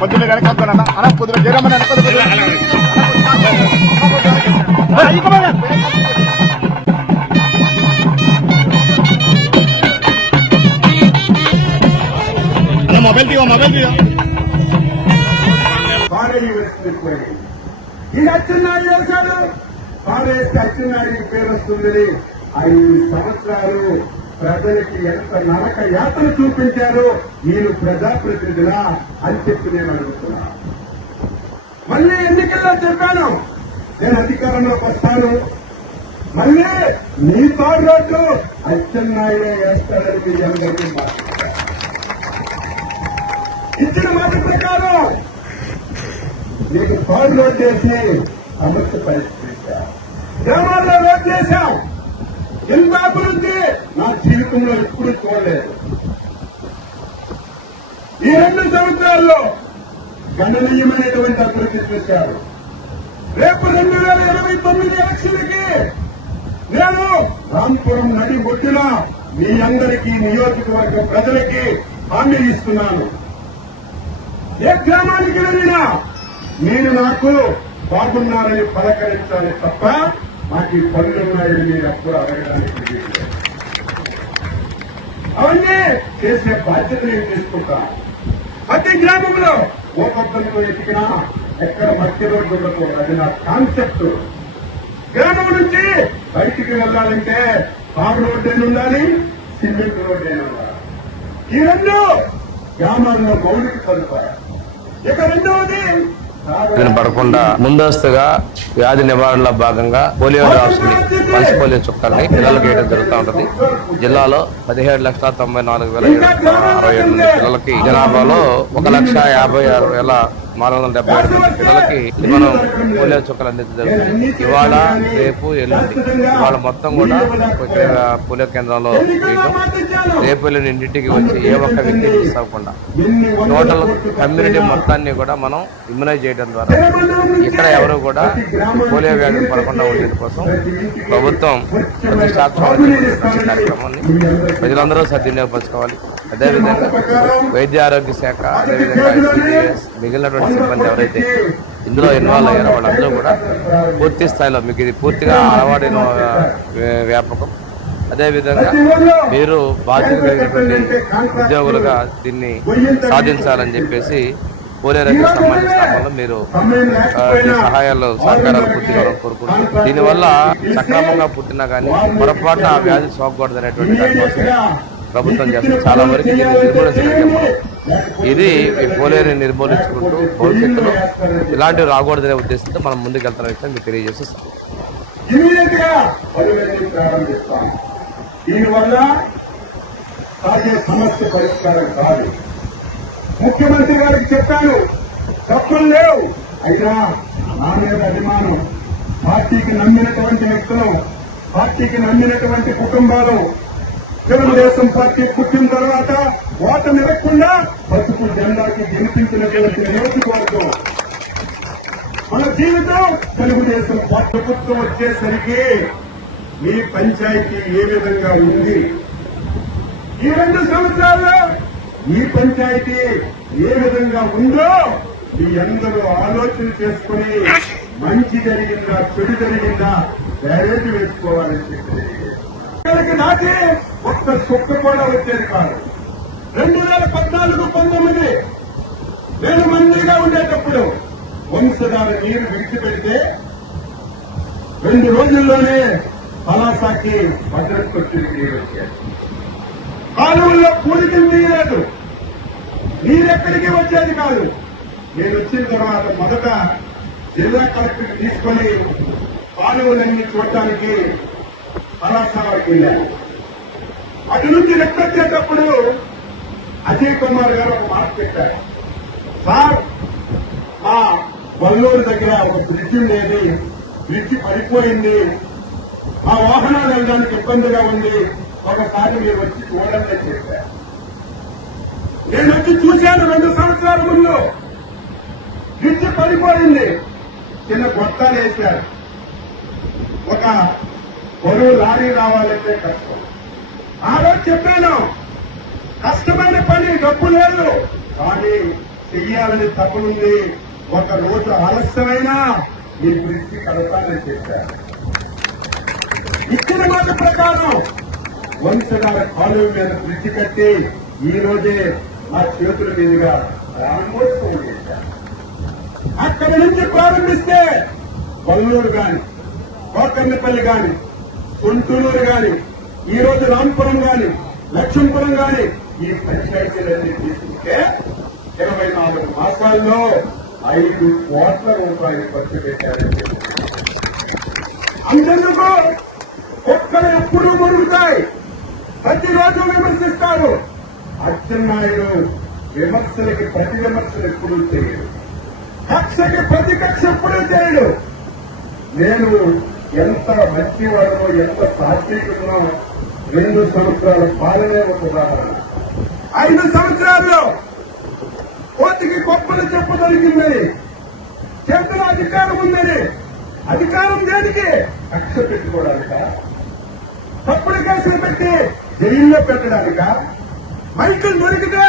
పొద్దున్న వెనకొద్దానన్నా అన్న పొద్దున జరగమని మొబైల్ తీయో ఇది అచ్చెన్నాయుడు చేశాడు. కాంగ్రెస్ అచ్చెన్నాయుడికి పేరు వస్తుందని 5 సంవత్సరాలు ప్రజలకి ఎంత నరక యాత్ర చూపించారో మీరు ప్రజాప్రతినిధులా అని చెప్పి నేను అడుగుతున్నా. మళ్ళీ ఎన్నికల్లో చెప్పాను, నేను అధికారంలోకి వస్తాను, మళ్ళీ మీ రోడ్డు అచ్చెన్నాయుడే వేస్తాడని మీ అందరికీ ఇచ్చిన మాట ప్రకారం మీకు రోడ్ చేసి సమస్య పరిష్కరించా. గ్రామాల్లో రోడ్ చేశాం. ఎంత అభివృద్ధి నా జీవితంలో ఎప్పుడూ చూడలేదు. ఈ 2 సంవత్సరాల్లో గణనీయమైనటువంటి అభివృద్ధి చూశారు. రేపు 2029 ఎలక్షన్లకి నేను రాంపురం నడి ఒడ్డున మీ అందరికీ నియోజకవర్గ ప్రజలకి హామీ ఇస్తున్నాను. ఏ గ్రామానికి వెళ్ళినా మీరు నాకు బాగున్నారని పలకరించాలి తప్ప మాకు పనులున్నాయని మీరు అప్పుడు అడగడానికి అవన్నీ చేసే బాధ్యత నేను తీసుకుంటా. ప్రతి గ్రామంలో ఓపద్ధతితో ఎతికినా ఎక్కడ మధ్య రోడ్డు ఉండకూడదు. అది నా కాన్సెప్ట్. గ్రామం నుంచి బయటికి వెళ్లాలంటే తార్ రోడ్డు అయినా ఉండాలి, సిమెంట్ రోడ్డు అయినా ఉండాలి. ఈ 2 గ్రామాల్లో మౌలిక సదుపాయాలు. ఇక రెండవది పడకుండా ముందస్తుగా వ్యాధి నివారణలో భాగంగా పోలియో డ్రాప్స్ ని పల్స్ పోలియో చుక్కల్ని పిల్లలకి వేయడం జరుగుతూ ఉంటుంది. జిల్లాలో 17,94,767 మంది పిల్లలకి, జనాభాలో 1,56,477 మంది పిల్లలకి మనం పోలియో చుక్కలు అందించడం జరుగుతుంది. ఇవాళ, రేపు, ఎల్లుండి ఇవాళ మొత్తం కూడా పోలియో కేంద్రంలో వేయడం, రేపు ఎల్లుండి ఇంటింటికి వచ్చి ఏ ఒక్క వ్యక్తి మిస్ అవ్వకుండా టోటల్ కమ్యూనిటీ మొత్తాన్ని కూడా మనం ఇమ్యునైజ్ చేయడం ద్వారా ఇక్కడ ఎవరు కూడా పోలియో వ్యాధి పడకుండా ఉండేది కోసం ప్రభుత్వం ప్రతిష్టాత్మకమైన కార్యక్రమాన్ని ప్రజలందరూ సద్వినియోగపరచుకోవాలి. అదేవిధంగా వైద్య ఆరోగ్య శాఖ, అదేవిధంగా ICDS, మిగిలినటువంటి సిబ్బంది ఎవరైతే ఇందులో ఇన్వాల్వ్ అయ్యారో వాళ్ళందరూ కూడా పూర్తి స్థాయిలో, మీకు ఇది పూర్తిగా అలవాటైన వ్యాపకం, అదేవిధంగా మీరు బాధ్యత కలిగినటువంటి ఉద్యోగులుగా దీన్ని సాధించాలని చెప్పేసి పోలియో రైతులకు సంబంధించిన స్థానంలో మీరు సహాయాలు, సహకారాలు పూర్తిగా కోరుకుంటూ, దీనివల్ల సక్రమంగా పుట్టినా కానీ పొరపాటున ఆ వ్యాధి సోకకూడదనేటువంటి దానికోసం ప్రభుత్వం చేస్తుంది. చాలా వరకు దీన్ని నిర్మూలించగలిగాం మనం. ఇది ఈ పోలియోని నిర్మూలించుకుంటూ భవిష్యత్తులో ఇలాంటివి రాకూడదనే ఉద్దేశంతో మనం ముందుకు వెళ్తున్న విషయం మీకు తెలియజేస్తాం. ముఖ్యమంత్రి గారికి చెప్పాను, తప్పులు లేవు, అయినా నా మీద అభిమానం, పార్టీకి నమ్మినటువంటి వ్యక్తులు, పార్టీకి నమ్మినటువంటి కుటుంబాలు, తెలుగుదేశం పార్టీ పుట్టిన తర్వాత ఓటమి ఇవ్వకుండా పసుపు జెండాకి గెలిపించినటువంటి నియోజకవర్గం మన జీవితం. తెలుగుదేశం ప్రభుత్వం వచ్చేసరికి మీ పంచాయతీ ఏ విధంగా ఉంది, ఈ 2 సంవత్సరాల్లో ఈ పంచాయతీ ఏ విధంగా ఉందో మీ అందరూ ఆలోచన చేసుకుని మంచి జరిగిందా, చెడు జరిగిందా డైరెక్ట్ వేసుకోవాలని చెప్పి నాటి ఒక్క సుక్క కూడా వచ్చేది కాదు. 2014-19 నేను మంత్రిగా ఉండేటప్పుడు వంశధార నీరు విడిచిపెడితే 2 రోజుల్లోనే పలాసాకి భద్రకొచ్చింది నీరు వచ్చేది. కాలువల్లో పూడికలు తీయలేదు, నీరెక్కడికి వచ్చేది కాదు. నేను వచ్చిన తర్వాత మొదట జిల్లా కలెక్టర్ తీసుకుని కాలువలన్నీ చూడటానికి కళాశాలకు వెళ్ళాను. అటు నుంచి లెక్కొచ్చేటప్పుడు అజయ్ కుమార్ గారు ఒక మాట పెట్టారు, సార్ మా వల్లూరు దగ్గర ఒక బ్రిడ్జి ఉండేది, బ్రిడ్జి పడిపోయింది, మా వాహనాలు వెళ్ళడానికి ఇబ్బందిగా ఉంది, ఒకసారి మీరు వచ్చి చూడండి అని చెప్పారు. నేను వచ్చి చూశాను. 2 సంవత్సరాల ముందు బ్రిడ్జి పడిపోయింది, చిన్న గొట్టాలు వేశారు. ఒక బరువు లారీ రావాలంటే కష్టం. ఆ రోజు చెప్పాను, కష్టమైన పని, లేదు, కానీ చెయ్యాలని తప్పనుంది. ఒక రోజు ఆలస్యమైనా మీ దృష్టి కడతానని చెప్పారు. ఇచ్చిన మాట ప్రకారం వంశధార కాలువ మీద దృష్టి కట్టి ఈ రోజే మా చేతుల మీదుగా ప్రారంభోత్సవం చేశారు. అక్కడి నుంచి ప్రారంభిస్తే వల్లూరు గాని, కోకన్నపల్లి గాని, గుంటూరు గాని, ఈ రోజు రాంపురం గాని, లక్ష్మీపురం గాని ఈ పంచాయతీలన్నీ తీసుకుంటే 24 మాసాల్లో 5 కోట్ల రూపాయలు ఖర్చు పెట్టారని అంతెందుకు ఒక్కరు ఎప్పుడూ మురుగుతాయి, ప్రతిరోజు విమర్శిస్తారు. అచ్చెన్నాయుడు విమర్శలకి ప్రతి విమర్శలు ఎప్పుడూ చేయడు, కక్షకి ప్రతి కక్ష ఎప్పుడూ చేయడు. నేను ఎంత మంచివాడనో, ఎంత సాత్వికుడనో 2 సంవత్సరాల పాలనే ఒక ఉదాహరణ. 5 సంవత్సరాల్లో కోతికి గొప్పలు చెప్ప దొరికిందని, చేతుల అధికారం ఉందని, అధికారం దేనికి? కక్ష పెట్టుకోవడానిక? తప్పుడు కేసులు పెట్టి జైల్లో పెట్టడానిక? మైకులు దొరికితే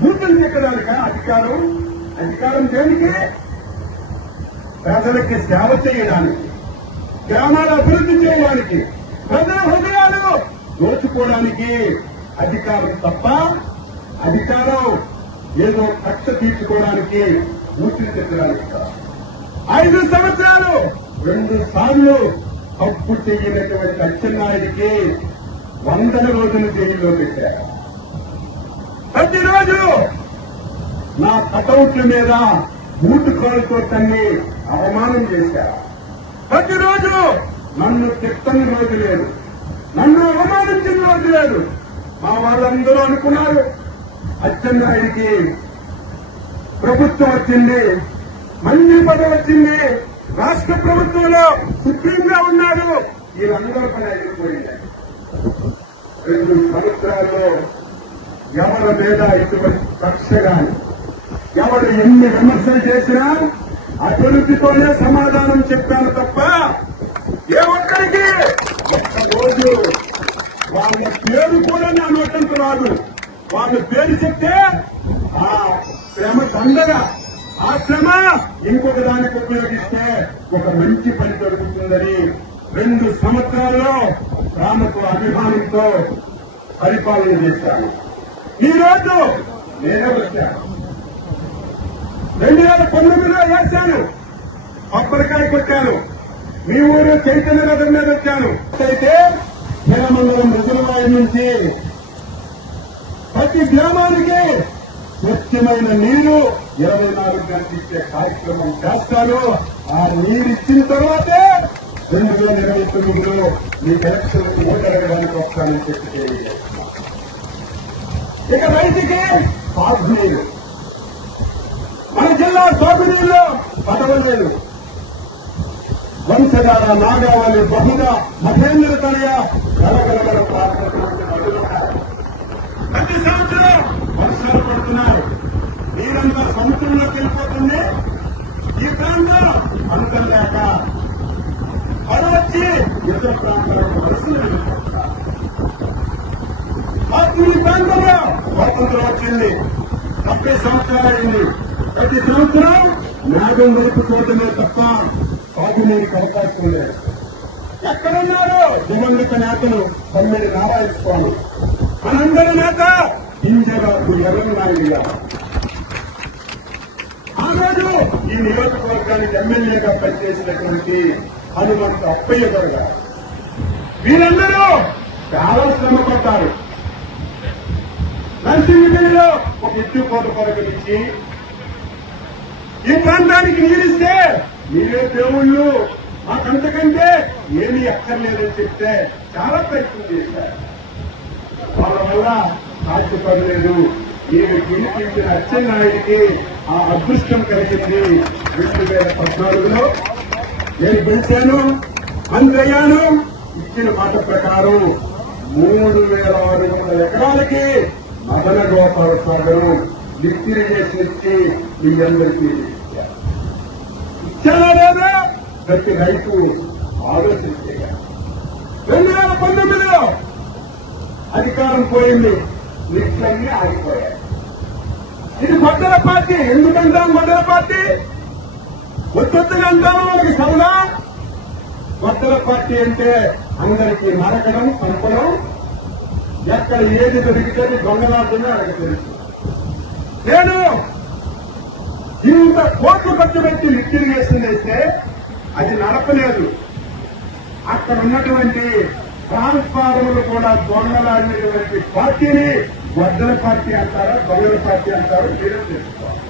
బూతులు తిట్టడానిక అధికారం? అధికారం దేనికి? ప్రజలకి సేవ చేయడానికి, గ్రామాల అభివృద్ధి చేయడానికి, ప్రజల హృదయాలు దోచుకోవడానికి అధికారం తప్ప, అధికారం ఏదో కక్ష తీర్చుకోవడానికి, ఊపిరి తిట్టడానికి. 5 సంవత్సరాలు 2 సార్లు తప్పు చేయనటువంటి అచ్చెన్నాయుడికి 100 రోజులు జైల్లో పెట్టారు. ప్రతిరోజు నా కటౌట్ల మీద బూటు కాలుతో తన్ని అవమానం చేశారు. ప్రతిరోజు నన్ను తిట్టని రోజు లేదు, నన్ను అవమానించిన రోజు లేదు. మా వాళ్ళందరూ అనుకున్నారు అచ్చెన్నాయుడికి ప్రభుత్వం వచ్చింది, మంత్రి పదవి వచ్చింది, రాష్ట్ర ప్రభుత్వంలో సుప్రీంగా ఉన్నాడు, వీళ్ళందరూ పని అయిపోయింది. 2 సంవత్సరాల్లో ఎవరి మీద ఇటువంటి కక్ష గాని, ఎవరు ఎన్ని విమర్శలు చేసినా అభివృద్ధితోనే సమాధానం చెప్పాను తప్ప ఏ ఒక్కరికి ఒక్క రోజు వాళ్ళ పేరు కూడా నా నోటంతో రాదు. వాళ్ళ పేరు చెప్తే ఆ శ్రమ దండగా, ఆ శ్రమ ఇంకొక దానికి ఉపయోగిస్తే ఒక మంచి పని దొరుకుతుందని 2 సంవత్సరాల్లో రామకు అభిమానంతో పరిపాలన చేశాను. ఈ రోజు నేనే వచ్చాను. 2019లో వేశాను, కొబ్బరికాయ కొట్టాను. మీ ఊరు చైతన్య నగర్ మీద వచ్చాను. అయితే వీరమంగళం రిజర్వాయర్ నుంచి ప్రతి గ్రామానికి స్వచ్ఛమైన నీరు 24 గంటలు ఇచ్చే కార్యక్రమం చేస్తాను. ఆ నీరు ఇచ్చిన తర్వాతే 2029లో మీకు ఎలక్షన్ ఓటు అడగడానికి వస్తానని చెప్పి తెలియజేస్తున్నాను. ఇక రైతుకి సాగునీరు, మన జిల్లా సాగునీరులో పదవి లేదు. వంశధార, నాగావళి, బహుళ, మహేంద్ర తనయ గలగలగల ప్రాంతాలు ప్రతి సంవత్సరం వర్షాలు పడుతున్నాయి. నీరంతా సముద్రంలోకి వెళ్ళిపోతుంది. ఈ ప్రాంతం అంతం లేక వచ్చి ఇతర ప్రాంతాలకు వలసలు వెళ్ళిపోతున్నారు. ఈ ప్రాంతంలో స్వాతంత్రం వచ్చింది, 70 సంవత్సరాలైంది. ప్రతి సంవత్సరం నాగం వైపు చూడటమే తప్ప సాగునీరికి అవకాశం లేదు. ఎక్కడున్నారు దివంగత నేతలు? తమ్మిడి నారాయణ స్వామి, మనందరి నేత గింజరాజు ఎర్రనాయుడు గారు. ఆ రోజు ఈ నియోజకవర్గానికి ఎమ్మెల్యేగా పనిచేసినటువంటి హనుమంత అప్పయ్య గారు. వీరందరూ చాలా శ్రమ పడ్డారు. నర్సింగిరిలో ఒక ఎత్తుకోట కొరకలిచ్చి ఈ ప్రాంతానికి నీరిస్తే మీరే దేవుళ్ళు, మాకంతకంటే ఏమీ అక్కర్లేదని చెప్తే చాలా ప్రయత్నం చేశారు. వాళ్ళ వల్ల సాధ్యపడలేదు. మీరు పిలిపించిన అచ్చెన్నాయుడికి ఆ అదృష్టం కలిగింది. 2014లో నేను పిలిచాను, మంత్రి అయ్యాను. ఇచ్చిన మాట ప్రకారం 3600 ఎకరాలకి మదన గోపాల సాగరం లిఫ్ట్ ఇరిగేషన్ ఇచ్చి మీ అందరికీ ఇచ్చారా లేదా ప్రతి రైతు ఆలోచన చేయాలి. 2019లో అధికారం పోయింది, లిఫ్ట్లన్నీ ఆగిపోయాయి. ఇది గొడ్డల పార్టీ. ఎందుకంటాం గొడ్డల పార్టీ? ఒత్తిగా అంటాము మనకి సరదా. గొడ్డల పార్టీ అంటే అందరికీ నరకడం, చంపడం, ఎక్కడ ఏది దొరికితే దొంగలాటమే అడగ తెలుసు. నేను ఇంత కోట్లు ఖర్చు పెట్టి లిక్విడిగేషన్ చేస్తే అది నడపలేదు. అక్కడ ఉన్నటువంటి ట్రాన్స్ఫార్మర్లు కూడా దొంగలాడినటువంటి పార్టీని గొడ్డల పార్టీ అంటారా, దొంగల పార్టీ అంటారు, మీరే తెలుసుకోవాలి.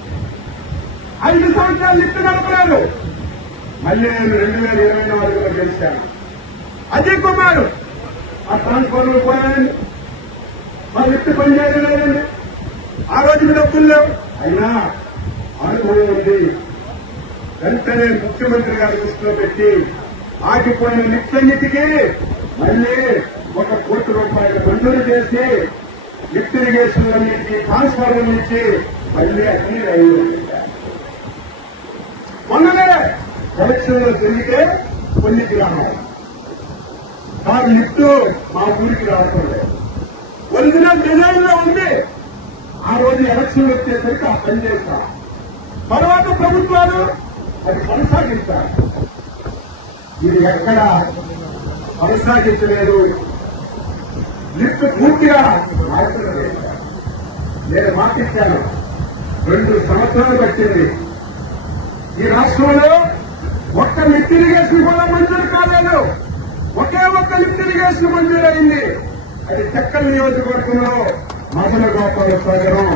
5 సంవత్సరాలు లిఫ్ట్ నడపలేదు. మళ్ళీ నేను 2024లో గెలిచాను. అజయ్ కుమార్ ఆ ట్రాన్స్ఫార్మర్ పోయానండి, మా లిఫ్ట్ పనిచేయడం లేదండి. ఆ రోజు డబ్బులు లేవు, అయినా అనుభవం ఉంది. వెంటనే ముఖ్యమంత్రి గారి దృష్టిలో పెట్టి ఆగిపోయిన లిఫ్ట్ అన్నిటికీ మళ్ళీ 1 కోటి రూపాయలు మంజూరు చేసి లిఫ్ట్ ఇరిగేషన్ అన్నింటికి ట్రాన్స్ఫార్మర్ ఇచ్చి మళ్ళీ అన్ని రైలు పెట్టారు. మొన్ననే ఎలక్షన్లో జరిగితే కొన్ని గ్రామాలు సార్ లిఫ్ట్ మా ఊరికి రావడం లేదు. ఒరిజినల్ డిజైన్ లో ఉంది. ఆ రోజు ఎలక్షన్ వచ్చేసరికి ఆ పని చేస్తాం. తర్వాత ప్రభుత్వాలు అది కొనసాగిస్తారు. ఇది ఎక్కడ కొనసాగించలేదు. లిఫ్ట్ పూర్తిగా మార్చడం లేదు. నేను మాటిచ్చాను, 2 సంవత్సరాలు పట్టింది. ఈ రాష్ట్రంలో ఒక్క లిఫ్ట్ ఇరిగేషన్ కూడా మంజూరు కాలేదు. ఒకే ఒక్క లిఫ్ట్ ఇరిగేషన్ మంజూరు అయింది. అది చక్కని నియోజకవర్గంలో మదన గోపాల సాగరం.